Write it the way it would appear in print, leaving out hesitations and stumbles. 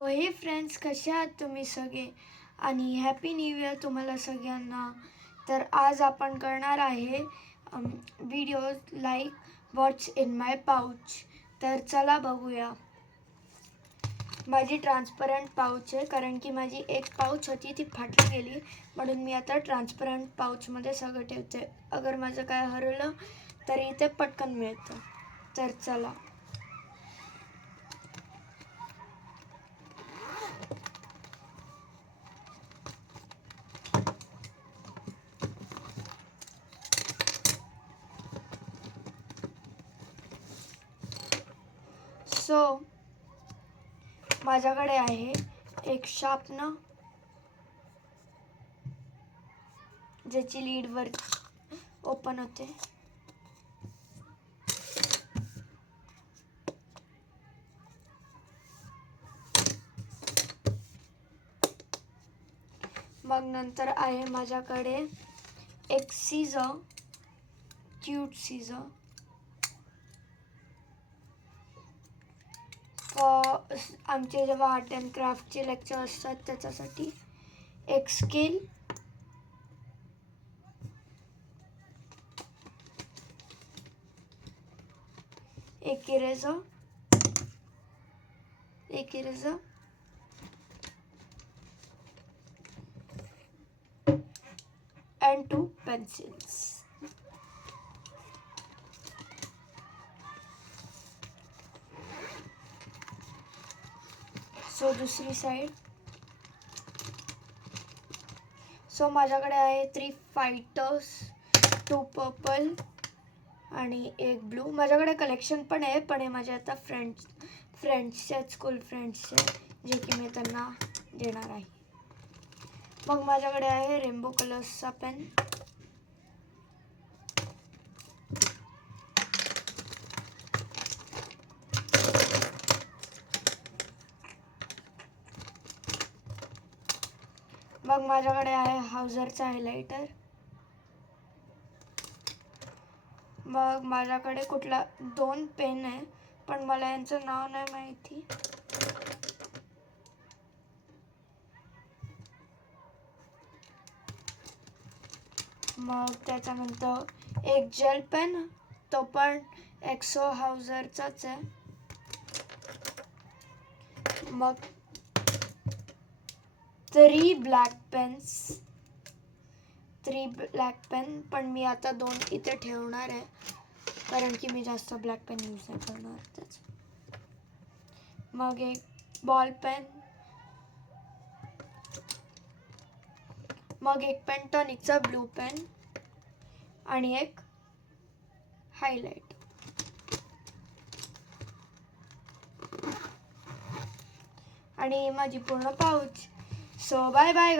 हे फ्रेंड्स, कसे आहात तुम्ही सगळे आणि हॅपी न्यू इयर तुम्हाला सगळ्यांना. तर आज आपण करणार आहे video like what's in my pouch. तर चला बघूया. माझी ट्रान्सपरंट पाऊच आहे, कारण की माझी एक पाऊच होती ती फाटली गेली, म्हणून मी आता ट्रान्सपरंट पाऊचमध्ये सगळं ठेवते. अगर माझं काय हरवलं तरी ते पटकन मिळतं. तर चला. सो माझ्याकडे आहे एक शार्पनर, ज्याची लीडवर ओपन होते. मग नंतर आहे माझ्याकडे एक सीझर, क्यूट सीझर. आमचे जेव्हा आर्ट अँड क्राफ्टचे लेक्चर असतात त्याच्यासाठी. एक स्केल, एक इरेझर, and 2 pencils. सो दुसरी साईड. सो माझ्याकडे आहे 3 फायटर्स, 2 पर्पल आणि एक ब्लू. माझ्याकडे कलेक्शन पण आहे, पण हे माझे आता फ्रेंड्सचे स्कूल फ्रेंड्सचे, जे की मी त्यांना देणार आहे. मग माझ्याकडे आहे रेनबो कलर्सचा पेन. मग माझ्याकडे आहे हाउजरचा हायलायटर. मग माझ्याकडे 2 पेन आहे, पण मला यांचं नाव नाही माहिती. मग त्याच्यानंतर एक जेल पेन, तो पण एक्सो हाउजरचाच आहे. मग 3 ब्लॅक पेन, पण मी आता 2 इथे ठेवणार आहे, कारण की मी जास्त ब्लॅक पेन यूज नाही करणार त्याच. मग एक बॉल पेन, मग एक पेंटॉनिकचा ब्लू पेन आणि एक हायलाइट. आणि माझी पूर्ण पाऊच. So bye bye.